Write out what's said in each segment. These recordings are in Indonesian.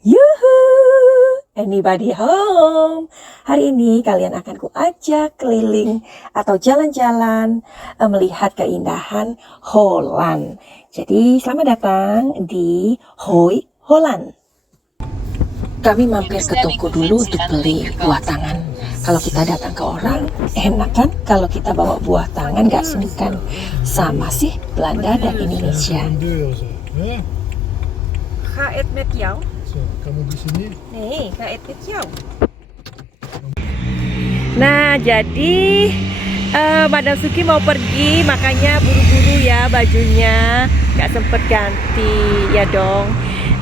Yuhu, anybody home? Hari ini kalian akan kuajak keliling atau jalan-jalan melihat keindahan Holland. Jadi selamat datang di Hoi Holland. Kami mampir ke toko dulu untuk beli buah tangan. Kalau kita datang ke orang, enak kan? Kalau kita bawa buah tangan gak sungkan. Sama sih Belanda dan Indonesia. Ga het met jou? Zo, kamu di sini? Nee, ga het met jou? Nah, jadi Madam Suki mau pergi, makanya buru-buru ya bajunya, nggak sempet ganti ya dong.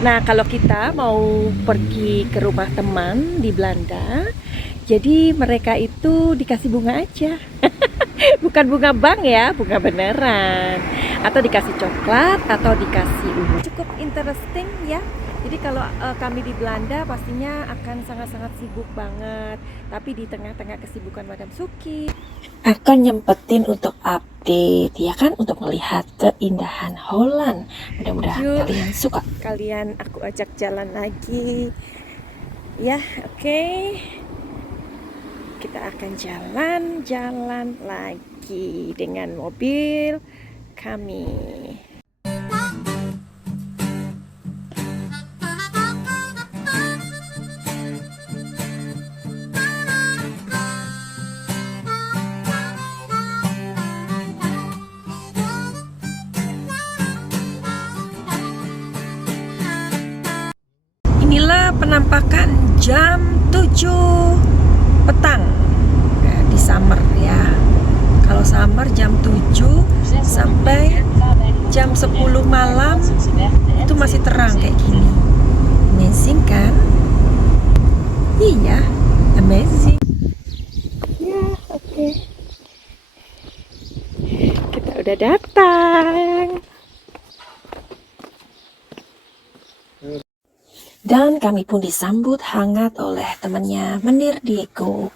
Nah, kalau kita mau pergi ke rumah teman di Belanda, jadi mereka itu dikasih bunga aja. Bukan bunga bank ya, bunga beneran. Atau dikasih coklat, atau dikasih ungu. Cukup interesting ya. Jadi kalau kami di Belanda pastinya akan sangat-sangat sibuk banget. Tapi di tengah-tengah kesibukan Madam Suki, akan nyempetin untuk update ya kan, untuk melihat keindahan Holland. Mudah-mudahan kalian suka. Kalian aku ajak jalan lagi. Ya, oke. Kita akan jalan-jalan lagi dengan mobil kami. Inilah penampakan jam 7 petang di summer ya. Kalau summer jam 7 sampai jam 10 malam itu masih terang kayak gini. Amazing kan? Iya, amazing. Ya, oke. Kita udah datang. Dan kami pun disambut hangat oleh temannya Menir Diego.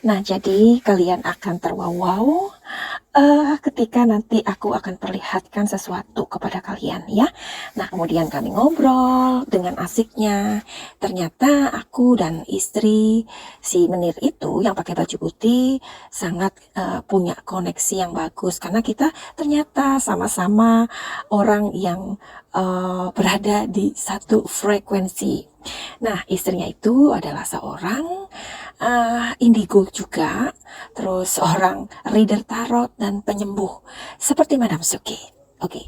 Nah, jadi kalian akan terwow-wow ketika nanti aku akan perlihatkan sesuatu kepada kalian ya. Nah, kemudian kami ngobrol dengan asiknya. Ternyata aku dan istri si Menir itu yang pakai baju putih sangat punya koneksi yang bagus. Karena kita ternyata sama-sama orang yang berada di satu frekuensi. Nah, istrinya itu adalah seorang indigo juga, terus seorang reader tarot dan penyembuh seperti Madam Suki. Oke,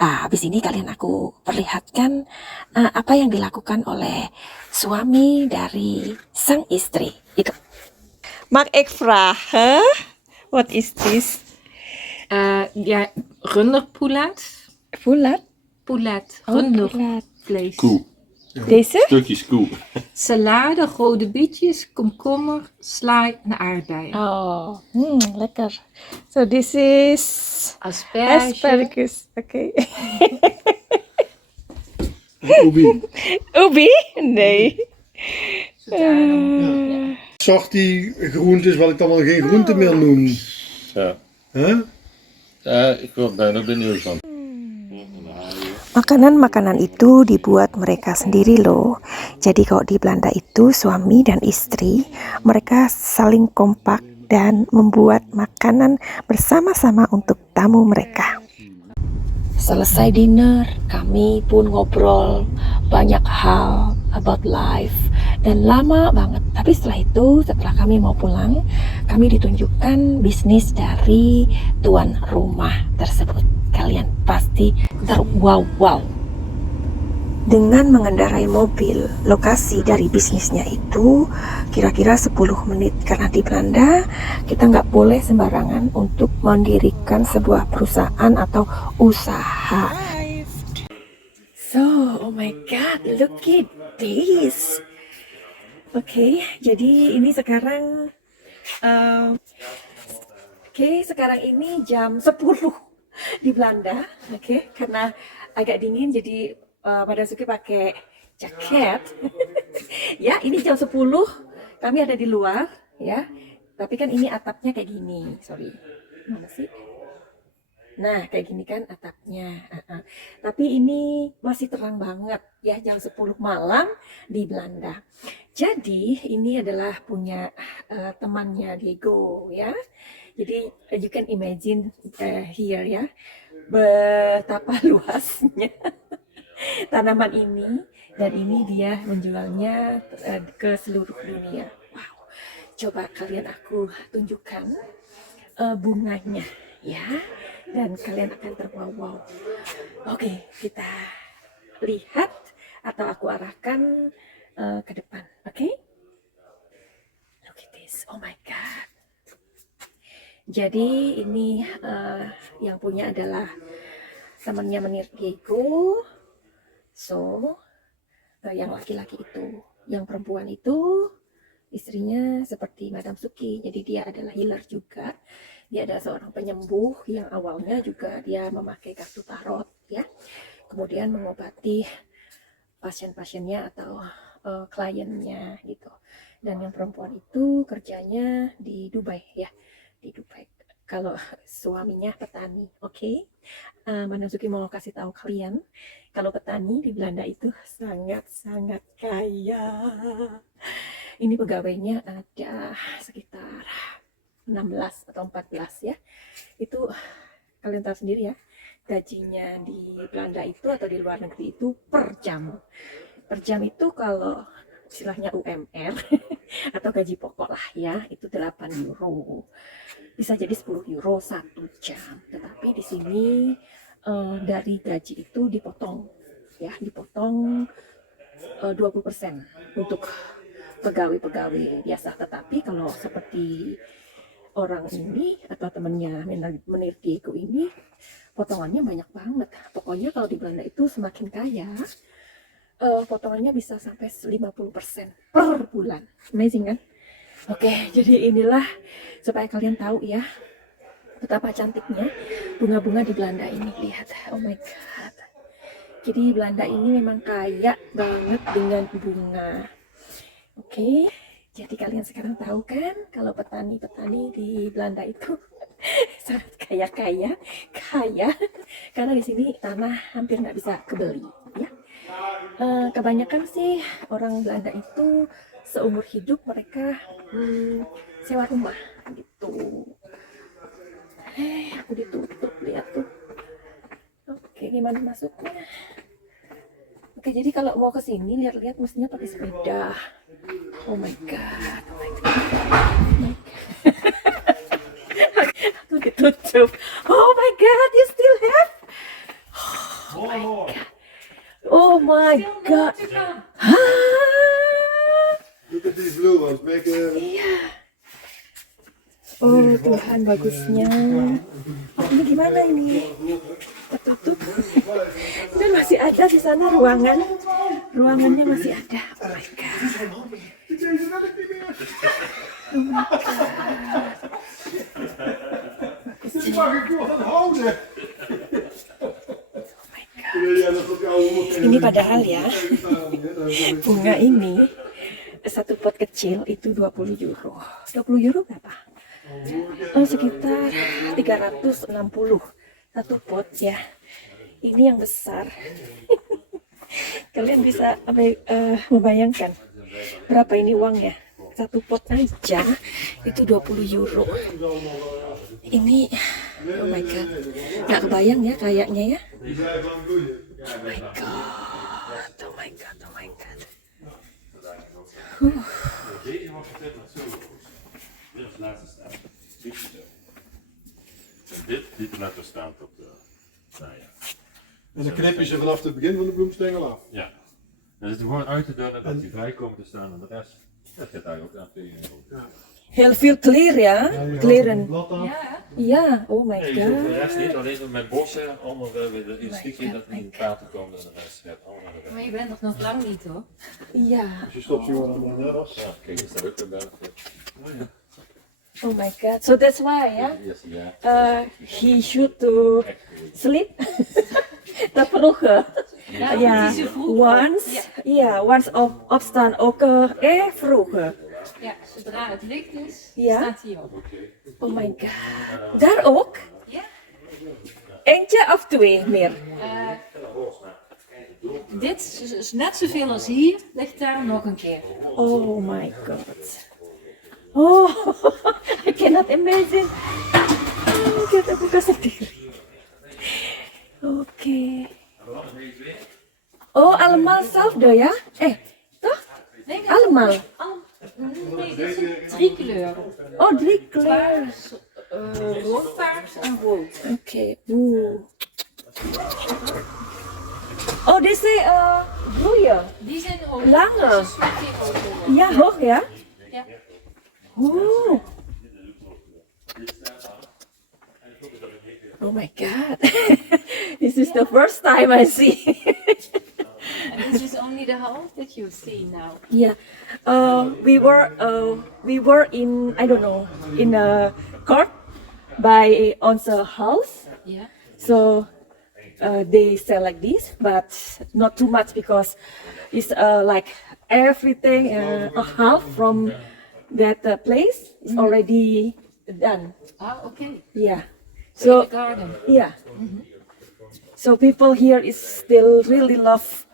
habis ini kalian aku perlihatkan apa yang dilakukan oleh suami dari sang istri itu. Mag ik vragen, what is this? Ja, runderpoulet. Poulet? Poulet, Oh, rundervlees. Koe. Deze? Stukjes koe. Salade, rode bietjes, komkommer, sla en aardbeien. Oh, lekker. So this is Asperge. asparagus. Oké. Ubi. Ubi? Nee. Zag die groentes wat ik dan wel geen groente meer noem. Ja. Huh? Ja, ik ben er benieuwd van. Makanan-makanan itu dibuat mereka sendiri loh. Jadi kalau di Belanda itu suami dan istri, mereka saling kompak dan membuat makanan bersama-sama untuk tamu mereka. Selesai dinner, kami pun ngobrol banyak hal about life dan lama banget. Tapi setelah itu, setelah kami mau pulang, kami ditunjukkan bisnis dari tuan rumah tersebut. Kalian pasti terwow-wow. Dengan mengendarai mobil, lokasi dari bisnisnya itu kira-kira 10 menit. Karena di Belanda kita nggak boleh sembarangan untuk mendirikan sebuah perusahaan atau usaha. So, oh my god, look at this. Oke, jadi ini sekarang sekarang ini jam 10 di Belanda. Oke, karena agak dingin jadi Madam Suki pakai jaket. Ya, ini jam 10. Kami ada di luar ya. Tapi kan ini atapnya kayak gini. Sorry. Mana sih? Nah, kayak gini kan atapnya. Tapi ini masih terang banget ya, jam 10 malam di Belanda. Jadi ini adalah punya temannya Diego ya. Jadi you can imagine here ya, betapa luasnya tanaman ini, dan ini dia menjualnya ke seluruh dunia. Wow, coba kalian aku tunjukkan bunganya ya, dan kalian akan terwow-wow. Oke, kita lihat atau aku arahkan ke depan. Oke, look at this, oh my god. Jadi ini yang punya adalah temannya Menir Diego. So yang laki-laki itu, yang perempuan itu istrinya seperti Madam Suki. Jadi dia adalah healer juga. Dia adalah seorang penyembuh yang awalnya juga dia memakai kartu tarot ya. Kemudian mengobati pasien-pasiennya atau kliennya gitu. Dan yang perempuan itu kerjanya di Dubai ya, di Dubai. Kalau suaminya petani, oke? Madam Suki mau kasih tahu kalian, kalau petani di Belanda itu sangat-sangat kaya. Ini pegawainya ada sekitar 16 atau 14 ya. Itu kalian tahu sendiri ya, gajinya di Belanda itu atau di luar negeri itu per jam. Per jam itu kalau istilahnya UMR atau gaji pokok lah ya, itu 8 euro. Bisa jadi 10 euro 1 jam. Tetapi di sini dari gaji itu dipotong ya, dipotong 20% untuk pegawai-pegawai biasa. Tetapi kalau seperti orang ini atau temennya Menir Diego ini, potongannya banyak banget. Pokoknya kalau di Belanda itu semakin kaya, potongannya bisa sampai 50% per bulan. Amazing kan? Oke, jadi inilah supaya kalian tahu ya betapa cantiknya bunga-bunga di Belanda ini. Lihat, oh my god. Jadi Belanda ini memang kaya banget dengan bunga. Oke, jadi kalian sekarang tahu kan kalau petani-petani di Belanda itu sangat kaya karena di sini tanah hampir nggak bisa kebeli ya. Kebanyakan sih orang Belanda itu seumur hidup mereka sewa rumah gitu. Aku ditutup, lihat tuh. Oke, gimana masuknya? Oke, jadi kalau mau ke sini lihat-lihat mestinya pakai sepeda. Oh my god, oh my god, oh my god. Aku ditutup. Oh my god, you still have? Oh my god. Oh my god. Look at these blue ones. Make a... Iya. Oh Tuhan, bagusnya. Ini gimana ini? Tertutup. Dan masih ada di sana ruangan. Ruangannya masih ada. Oh my god. Oh my god. Die mag ik wel gaan houden. Oh my god. Ini padahal ya, bunga ini satu pot kecil itu 20 euro. 20 euro berapa? Sekitar 360 satu pot ya. Ini yang besar. Kalian bisa membayangkan berapa ini uangnya? Satu pot aja itu 20 euro. Ini, oh my god, nggak kebayang ya kayaknya ya. Oh my god, oh my god, oh my god. Deze was het net zo. Dit was laten staan. Dit is zo. En dit liet laten staan tot nou ja. En dan knip je ze vanaf het begin van de bloemstengel af. Ja. Dan is het gewoon uit te dunnen dat die vrij komen te staan en de rest, dat gaat daar ook aan tegen. Ja. Heel veel kleur ya, kleuren. Blad af. Ja, oh my Nee, je hoeft de god. rest niet, alleen met bossen, allemaal weer een stukje dat niet in het water komt en de rest gaat allemaal naar de Maar rest. je bent nog lang niet hoor. Ja, Dus je stopt ze gewoon allemaal net als. Ja, kijk, er staat ook weer bij. oh my god. So that's why ya, Yes, ja. he should to Echt goed. sleep te vroeg. Ja, Ja, het is zo vroeg. once, ja, once opstaan ook vroeg. Ja, zodra het licht is, Ja? staat hij op. Oh my god. Daar ook? Ja. Eentje of twee meer? Dit is net zoveel als hier, ligt daar nog een keer. Oh my god. Oh, I cannot imagine. Oh, kita buka sendiri. Oke. Oh, allemaal hetzelfde ya? Toch? Nee, Allemaal. nee, dit zijn 3 kleuren. Oh, 3 kleuren. Paars, rood, paars en rood. Oké. Oeh. Oh, deze bloeien. Die zijn ook Lange. dat is een stukje ook. Ja, hoog ja? Ja. Oeh. Oh my god. This is the first time I see. And this is only the half that you see now. Yeah, we were in, I don't know, in a court by on the house. Yeah. So they sell like this, but not too much because it's like everything a half from that place is already done. Ah, okay. Yeah. In So the garden. yeah. So people here is still really love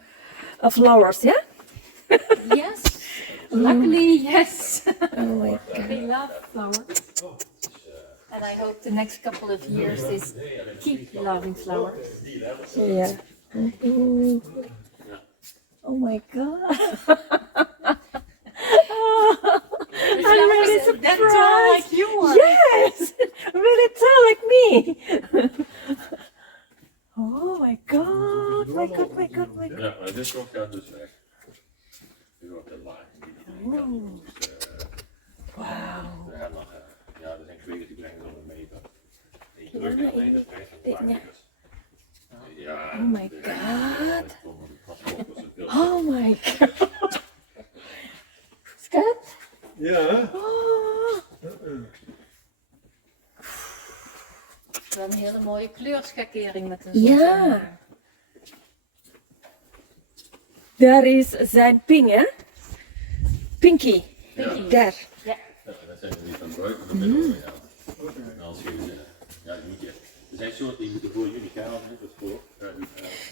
flowers, yeah. Yes. Luckily, yes. Oh my god. We love flowers. And I hope the next couple of years they keep loving flowers. Yeah. Ooh. Oh my god. I'm really That tall surprised. like you are. Yes, really tall like me. Oh my god, my god, my god, my god. Ja, maar dit kop gaat dus weg. Dit wordt te laag. Wow. Er gaat nog, ja, er zijn kwekers die brengen zo'n meter. Die drukken alleen de prijs van de plakjes. Ja. Oh my god. Oh my god. Skat? Ja. Oh. Wel een hele mooie kleurschakering met een Ja. Daar is zijn ping, hè? Pinky. Daar. Ja. Dat zijn we niet van buiten, maar middel, ja. En als je, ja, die moet je. Er zijn soorten die moeten voor jullie gaan, dat voor.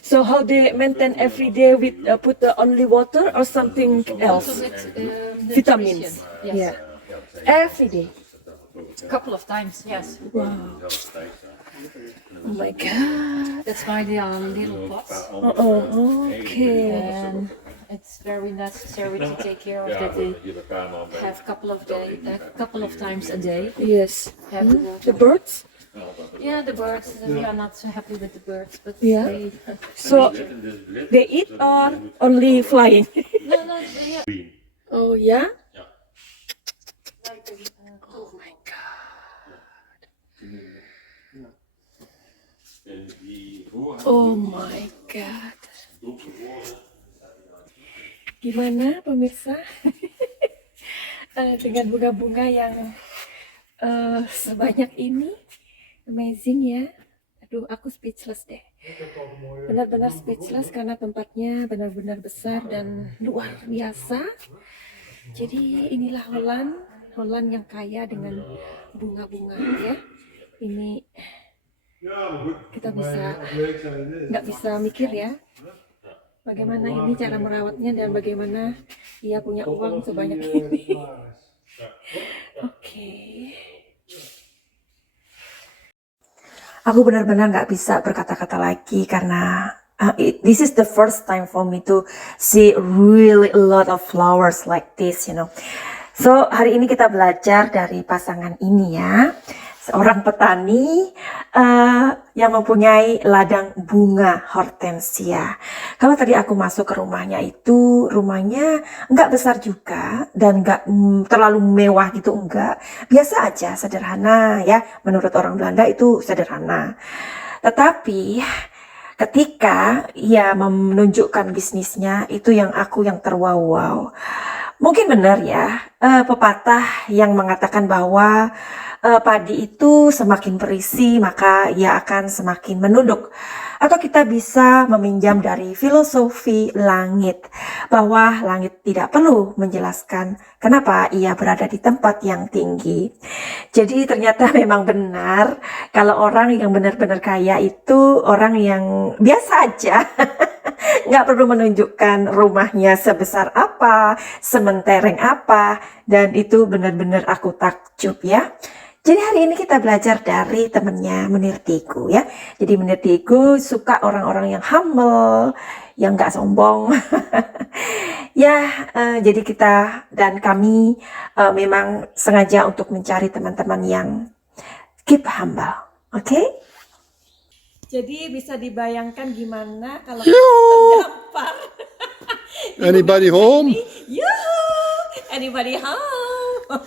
So how they maintain every day with put the only water or something Also else? with the Vitamins. nutrition. Yes. Yeah. Every day. A couple of times, yes. Wow. Oh my god. That's why they are little pots. Okay. And it's very necessary to take care of that they have couple of times a day. Yes. Have the water. The birds? Yeah, the birds. We are not so happy with the birds, but Yeah. they. So they eat or only flying? No, they Oh yeah? like Oh my god. Oh my god. Gimana pemirsa? Dengan bunga-bunga yang sebanyak ini, amazing ya. Aduh, aku speechless deh. Benar-benar speechless karena tempatnya benar-benar besar dan luar biasa. Jadi inilah Holland yang kaya dengan bunga-bunga ya. Ini kita nggak bisa mikir ya. Bagaimana ini cara merawatnya dan bagaimana ia punya uang sebanyak ini. Oke. Aku benar-benar nggak bisa berkata-kata lagi karena this is the first time for me to see really a lot of flowers like this, you know. So hari ini kita belajar dari pasangan ini ya. Seorang petani yang mempunyai ladang bunga hortensia. Kalau tadi aku masuk ke rumahnya itu, rumahnya nggak besar juga dan nggak terlalu mewah gitu, enggak. Biasa aja, sederhana ya. Menurut orang Belanda itu sederhana. Tetapi ketika ia menunjukkan bisnisnya, itu yang terwow-wow. Mungkin benar ya, pepatah yang mengatakan bahwa padi itu semakin berisi maka ia akan semakin menunduk. Atau kita bisa meminjam dari filosofi langit, bahwa langit tidak perlu menjelaskan kenapa ia berada di tempat yang tinggi. Jadi ternyata memang benar kalau orang yang benar-benar kaya itu orang yang biasa aja. Nggak perlu menunjukkan rumahnya sebesar apa, sementereng apa, dan itu benar-benar aku takjub ya. Jadi hari ini kita belajar dari temennya Munir Digo ya. Jadi Munir Digo suka orang-orang yang humble, yang nggak sombong. Ya, jadi kita dan kami memang sengaja untuk mencari teman-teman yang keep humble, oke? Jadi bisa dibayangkan gimana kalau kita terdampar. Anybody home? Yuhu! Anybody home?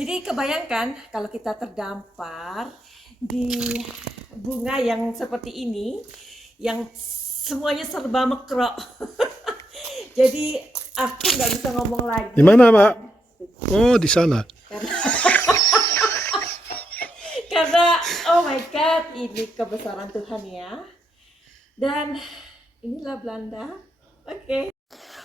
Jadi kebayangkan kalau kita terdampar di bunga yang seperti ini, yang semuanya serba mekrok. Jadi aku nggak bisa ngomong lagi. Di mana, Pak? Oh, di sana. Karena oh my god, ini kebesaran Tuhan ya. Dan inilah Belanda. Oke.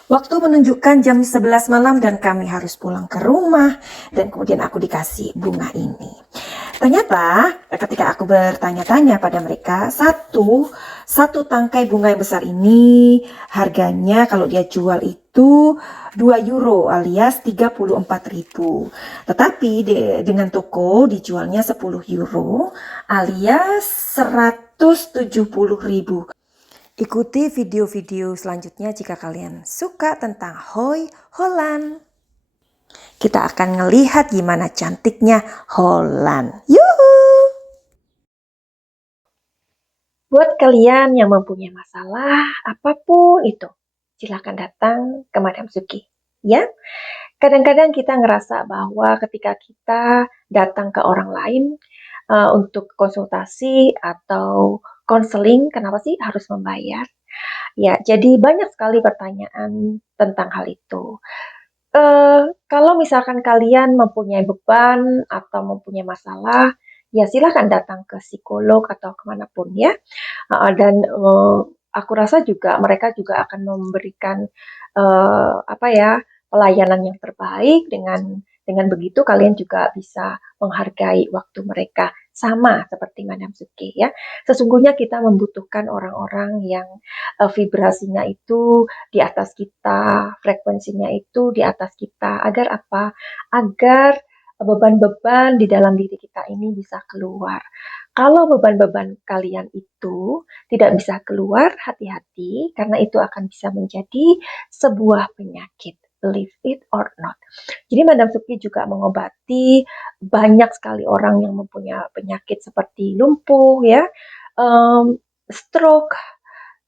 Waktu menunjukkan jam 11 malam dan kami harus pulang ke rumah, dan kemudian aku dikasih bunga ini. Ternyata ketika aku bertanya-tanya pada mereka, satu tangkai bunga yang besar ini harganya kalau dia jual itu 2 euro alias 34.000. Tetapi dengan toko dijualnya 10 euro alias 170.000. Ikuti video-video selanjutnya jika kalian suka tentang Hoi Holland. Kita akan ngelihat gimana cantiknya Holland. Yuhu! Buat kalian yang mempunyai masalah apapun itu, silakan datang ke Madam Suki. Ya, kadang-kadang kita ngerasa bahwa ketika kita datang ke orang lain untuk konsultasi atau konseling, kenapa sih harus membayar? Ya, jadi banyak sekali pertanyaan tentang hal itu. Kalau misalkan kalian mempunyai beban atau mempunyai masalah, ya silahkan datang ke psikolog atau kemanapun ya. Dan aku rasa juga mereka juga akan memberikan pelayanan yang terbaik. Dengan begitu kalian juga bisa menghargai waktu mereka, sama seperti Madam Suki ya. Sesungguhnya kita membutuhkan orang-orang yang vibrasinya itu di atas kita, frekuensinya itu di atas kita. Agar apa? Agar beban-beban di dalam diri kita ini bisa keluar. Kalau beban-beban kalian itu tidak bisa keluar, hati-hati karena itu akan bisa menjadi sebuah penyakit. Believe it or not. Jadi Madam Suki juga mengobati banyak sekali orang yang mempunyai penyakit seperti lumpuh ya, stroke,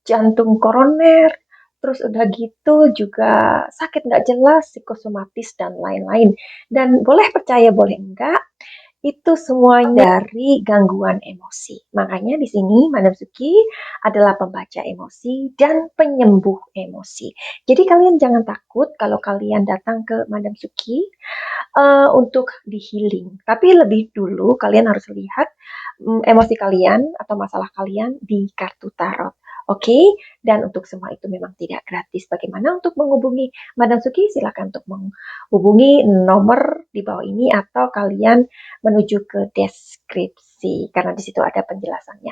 jantung koroner, terus udah gitu juga sakit nggak jelas, psikosomatis dan lain-lain. Dan boleh percaya boleh enggak, itu semuanya dari gangguan emosi. Makanya di sini Madam Suki adalah pembaca emosi dan penyembuh emosi. Jadi kalian jangan takut kalau kalian datang ke Madam Suki untuk di healing. Tapi lebih dulu kalian harus lihat emosi kalian atau masalah kalian di kartu tarot. Oke, dan untuk semua itu memang tidak gratis. Bagaimana untuk menghubungi Madam Suki? Silakan untuk menghubungi nomor di bawah ini atau kalian menuju ke deskripsi karena di situ ada penjelasannya.